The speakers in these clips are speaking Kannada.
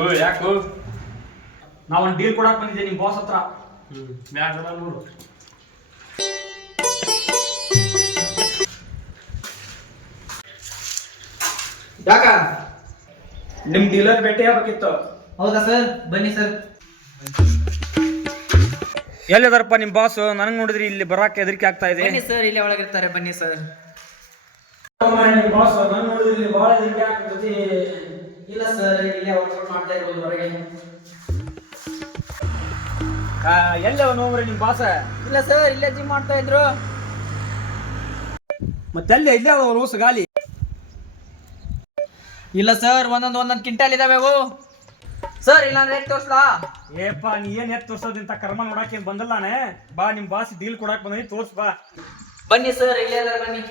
ಓ ಯಾಕೋ? ನಾವೊಂದು ಡೀಲ್ ಕೊಡಕ್ ಬಂದಿದ್ದೆ ನಿಮ್ ಬಾಸ್ ಹತ್ರ. ಬ್ಯಾಡ ನೋಡು. ಯಾಕ? ನಿಮ್ ಡೀಲರ್ ಭೇಟಿ ಆಗ್ಬೇಕಿತ್ತು. ಹೌದಾ ಸರ್? ಬನ್ನಿ ಸರ್. ಎಲ್ಲಿದಾರಪ್ಪ ನಿಮ್ ಬಾಸ್ ನನಗ್ ನೋಡಿದ್ರಿ ಇಲ್ಲಿ ಬರಕ್ಕೆ ಹೆದರಿಕೆ ಆಗ್ತಾ ಇದೆ. ಬನ್ನಿ ಸರ್ ಇಲ್ಲೇ ಒಳಗಿರ್ತಾರೆ ಬನ್ನಿ ಸರ್. ನಿಮ್ ಬಾಸ್ ನನ್ ನೋಡಿದ್ರಿ ಇಲ್ಲಿ ಬಹಳ ಹೆದರಿಕೆ ಆಗ್ತದೆ. ಇಲ್ಲ ಸರ್ ಇಲ್ಲೇ ವರ್ಕೌಟ್ ಮಾಡ್ತಾ ಇರ್ಬೋದು ಹೊರಗೆ. ಎಲ್ಲ ನೋಡ್ರಿ ನಿಮ್ ಬಾಸ ಇಲ್ಲ ಸರ್ ಇಲ್ಲೇ ಜಿಮ್ ಮಾಡ್ತಾ ಇದ್ರು. ಮತ್ತೆ ಇಲ್ಲೇ ಅವ್ರ ರೋಸ್ ಗಾಲಿ? ಇಲ್ಲ ಸರ್ ಒಂದೊಂದು ಒಂದೊಂದು ಕ್ವಿಂಟಲ್ ಇದಾವೆ ಅವು. ಸರ್ ಇಲ್ಲಾಂದ್ರೆ ಎತ್ ತೋರ್ಸ್ಲಾ? ಏಪ್ಪ ನೀ ಏನ್ ಎತ್ ತೋರ್ಸೋದಿಂತ ಕರ್ಮ ನೋಡಕ್ ಏನ್ ಬಂದಲ್ಲಾನೆ ಬಾ ನಿಮ್ ಬಾಸ್ ಡೀಲ್ ಕೊಡಕ್ ಬಂದಿ ತೋರ್ಸ್ ಬಾ. ಬನ್ನಿ ಸರ್ ಇಲ್ಲೇ ಬನ್ನಿ.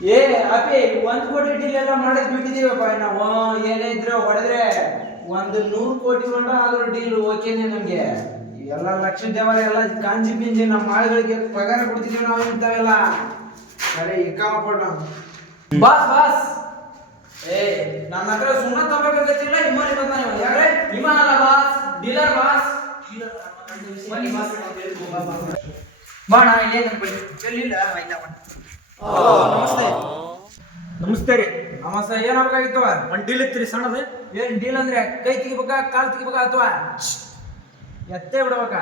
ಏ, ಅಪ್ಪಿ, ಒಂದ್ ಕೋಟಿ ಡೀಲ್ ಎಲ್ಲ ಮಾಡಕ್ ಬಿಟ್ಟಿದೀವಪ್ಪ ನಾವು. ಏನೇ ಇದ್ರೆ ಹೊಡೆದ್ರೆ ಒಂದು ನೂರು ಕೋಟಿ ಮಟ್ಟ ಆದ್ರೂ ಡೀಲ್ ಓಕೆನೆ ನಮ್ಗೆ. ಎಲ್ಲ ಲಕ್ಷ ದೇವರ, ಎಲ್ಲ ಕಾಂಜಿ ಪಿಂಜಿ ನಮ್ಮ ಆಳುಗಳಿಗೆ ಪಗಾರ ಕೊಡ್ತಿದೀವಿ ನಾವು ಇಂಥವೆಲ್ಲ. ಸರಿ ಇಕ್ಕಾಪಟ್ಟ ಬಾಸ್ ಬಾಸ್. ಏ, ನನ್ನ ಹತ್ರ ಸುಣ್ಣ ತಗೋಬೇಕಾಗತ್ತಿಲ್ಲ ನಿಮ್ಮಲ್ಲಿ ಬಂದ ನೀವು. ಯಾಕ್ರೆ ನಿಮ್ಮ ಅಲ್ಲ ಬಾಸ್, ಡೀಲರ್ ಬಾಸ್. ಬಾಣ ಇಲ್ಲೇ ನನ್ಕೊಳ್ಳಿ ಎಲ್ಲಿಲ್ಲ ನಮಸ್ತೆ. ನಮಸ್ತೆ ರೀ. ನಮಸ್ತೆ ಏನಾಗಬೇಕಾಗಿತ್ತವ ಒಂದ್ ಡೀಲ್ ಇತ್ರಿ ಸಣ್ಣದ. ಏನ್ ಡೀಲ್ ಅಂದ್ರೆ ಕೈ ತೆಗಿಬೇಕಾ ಕಾಲ್ ತೆಗಿಬೇಕಾ ಅಥವಾ ಎತ್ತೇ ಬಿಡ್ಬೇಕಾ?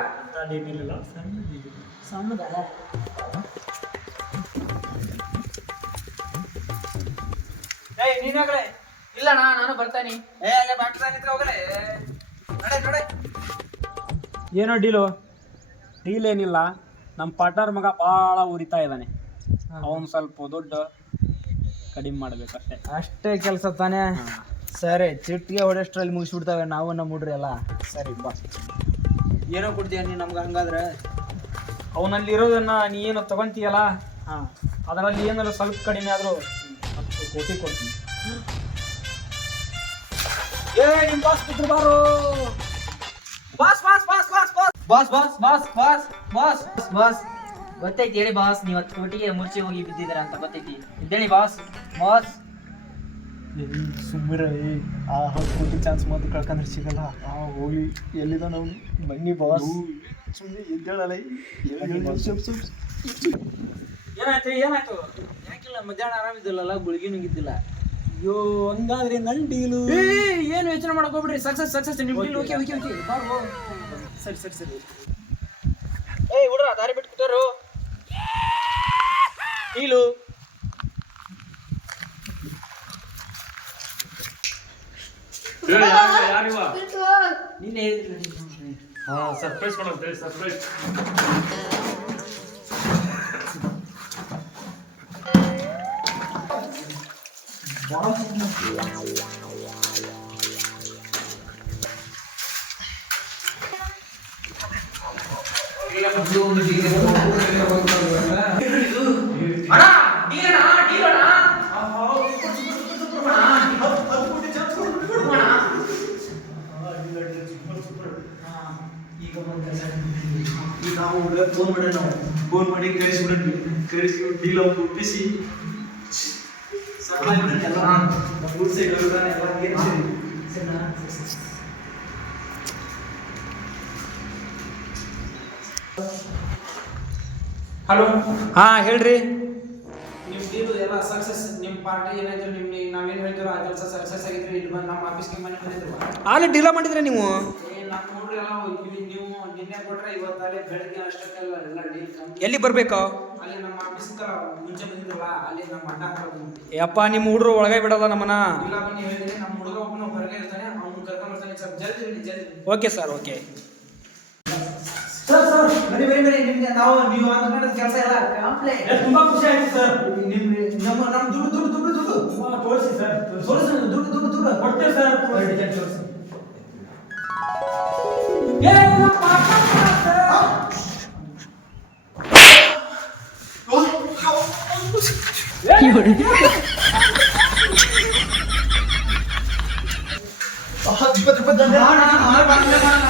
ಏಯ್ ನೀನಾಗಲೇ ಇಲ್ಲ ನಾನು ಬರ್ತಾನೆ. ಏ ಅಲ್ಲೇ ಹೋಗಲೇ ಹೋಗಲೆ. ನಡೆ ನಡೆ. ಏನೋ ಡೀಲು? ಡೀಲ್ ಏನಿಲ್ಲ. ನಮ್ಮ ಪಾರ್ಟ್ನರ್ ಮಗ ಭಾಳ ಉರಿತಾ ಇದ್ದಾನೆ ಅವನ್ ಸ್ವಲ್ಪ ದೊಡ್ಡ ಕಡಿಮೆ ಮಾಡ್ಬೇಕಷ್ಟೇ ಅಷ್ಟೇ. ಕೆಲಸ ತಾನೇ? ಸರಿ ಚಿಟ್ಟಿಗೆ ಹೊಡೆಷ್ಟ್ರಲ್ಲಿ ಮುಗಿಸ್ಬಿಡ್ತಾವೆ ನಾವು ನಮ್ಮ ಹುಡ್ರಿ ಎಲ್ಲ. ಸರಿ ಬಾ. ಏನೋ ಕೊಡ್ತೀಯ ನೀನು ನಮ್ಗೆ ಹಂಗಾದ್ರೆ? ಅವನಲ್ಲಿ ಇರೋದನ್ನ ನೀ ಏನು ತಗೊಂತೀಯಲ್ಲ? ಹಾಂ. ಅದರಲ್ಲಿ ಏನಾದ್ರು ಸ್ವಲ್ಪ ಕಡಿಮೆ ಆದರೂ ಹತ್ತು ಕೋಟಿ ಕೊಡ್ತೀನಿ. ಏ ನಿಮ್ಮ ಬಾಸ್ ಬಿಟ್ರು ಬಾರು. Boss boss boss boss boss boss boss boss boss boss boss ಗೊತ್ತೈತಿ ಹೇಳಿ ಬಾಸ್ ನೀವು ಹತ್ತು ಕೋಟಿಗೆ ಮುರ್ಚಿ ಹೋಗಿ ಬಿದ್ದಿದ್ದೀರಾ ಅಂತ ಗೊತ್ತೈತಿ ಇದ್ದೇಳಿ ಬಾಸ್ ಬಾಸ್. ಸುಮ್ಮನೆ ಆ ಹತ್ತು ಕೋಟಿ ಚಾನ್ಸ್ ಮಾತ್ರ ಕಳ್ಕೊಂಡ್ರೆ ಸಿಗಲ್ಲ. ಆ ಹೋಗಿ ಎಲ್ಲಿದ ನಾವು? ಬನ್ನಿ ಬಾಸ್. ಸುಮ್ಮನೆ ಎದ್ದೇಳಲ್ಲ ಏನಾಯ್ತು ಏನಾಯ್ತು? ಯಾಕಿಲ್ಲ ಮಧ್ಯಾಹ್ನ ಆರಾಮಿದ್ದಿಲ್ಲಲ್ಲ ಗುಳಿಗೆ ನುಗ್ಗಿದ್ದಿಲ್ಲ ಅಯ್ಯೋ ಹಂಗಾದ್ರೆ ನನ್ ಡೀಲು ಏ ಏನು ಯೋಚನೆ ಮಾಡಕ್ಕೆ ಹೋಗ್ಬಿಡ್ರಿ. ಸಕ್ಸಸ್ ಸಕ್ಸಸ್ ನಿಮ್ಮ ಡೀಲ್ ಓಕೆ ಓಕೆ ಓಕೆ ಬಾರು. ಸರಿ ಸರಿ ಸರಿ. Yeah, yeah, yeah, yeah. Surprise for the day, surprise. ಅವ್ರಿಗೆ ಫೋನ್ ಮಾಡಿ ನಾವು ಫೋನ್ ಮಾಡಿ ಕಳಿಸ್ಬಿಡ್ರಿ ಕರೆಸಿ ಡೀಲ್ ಅವ್ರು ಒಪ್ಪಿಸಿ ಹಲೋ. ಹಾ ಹೇಳ್ರಿ. ನಿಮ್ದು ಎಲ್ಲ ಸಕ್ಸಸ್ ನಿಮ್ಮ ಪಾರ್ಟಿ ಏನಾಯ್ತು ನಿಮ್ಮ ನಾವೇನು ಹೇಳ್ತೀರೋ ಕೆಲಸ ಸಕ್ಸಸ್ ಆಗಿದ್ರೆ ಇಲ್ಲಿ ಬಂದು ನಮ್ಮ ಆಫೀಸ್ಗೆ ಮನೆ ಬಂದಿದ್ರು ಆಗಲೇ ಮಾಡಿದ್ರೆ ನೀವು? ನಿನ್ನೆ ಕೊಟ್ರೆ ಇವತ್ತು ಅಲ್ಲೇ ಬೆಳಗ್ಗೆ ಅಷ್ಟಕ್ಕೆಲ್ಲ ಎಲ್ಲ ಡೀಲ್ ಕಂಪ್ಲೀಟ್ ಎಲ್ಲಿ ಬರ್ಬೇಕು? ಅಲ್ಲಿ ನಮ್ಮ ಆಫೀಸ್ ಮುಂಚೆ ಬಂದಿದ್ರಲ್ಲ ಅಲ್ಲಿ ನಮ್ಮ ಅಡ್ಡ ಹಾಕೋದು ಯಪ್ಪ ನಿಮ್ಮ ಹುಡ್ರು ಒಳಗೆ ಬಿಡಲ್ಲ ನಮ್ಮನ್ನ? ಇಲ್ಲ ಬನ್ನಿ ಹೇಳಿದ್ರೆ ನಮ್ಮ ಹುಡುಗ ಒಬ್ಬನ ಹೊರಗೆ ಇರ್ತಾನೆ ಅವ್ನು ಸರ್ ಬರ್ತಾನೆ. ಸರ್ ಜಲ್ದಿ ಬನ್ನಿ ಜಲ್ದಿ okay sir okay. Sir sir sir sir sir ನಿಮ್ಗೆ ನಾವು ನೀವು ಅಂದ್ಕೊಂಡಿದ್ದ ಕೆಲಸ ಎಲ್ಲ ಸರ್ ತುಂಬಾ ಖುಷಿ ಆಯ್ತು ಸರ್. ನಿಮ್ ನಮ್ಮ ನಮ್ಮ ದುಡ್ಡು ದುಡ್ಡು ದುಡ್ಡು ದುಡ್ಡು. ತೋರಿಸಿ ಸರ್ ತೋರಿಸು. ದುಡ್ಡು ದುಡ್ಡು ದುಡ್ಡು. ಕೊಡ್ತೇವೆ ಸರ್. ತೋರಿಸಿ. 아, 뒷바 뒷바 나. 나, 나, 나, 나, 나, 나.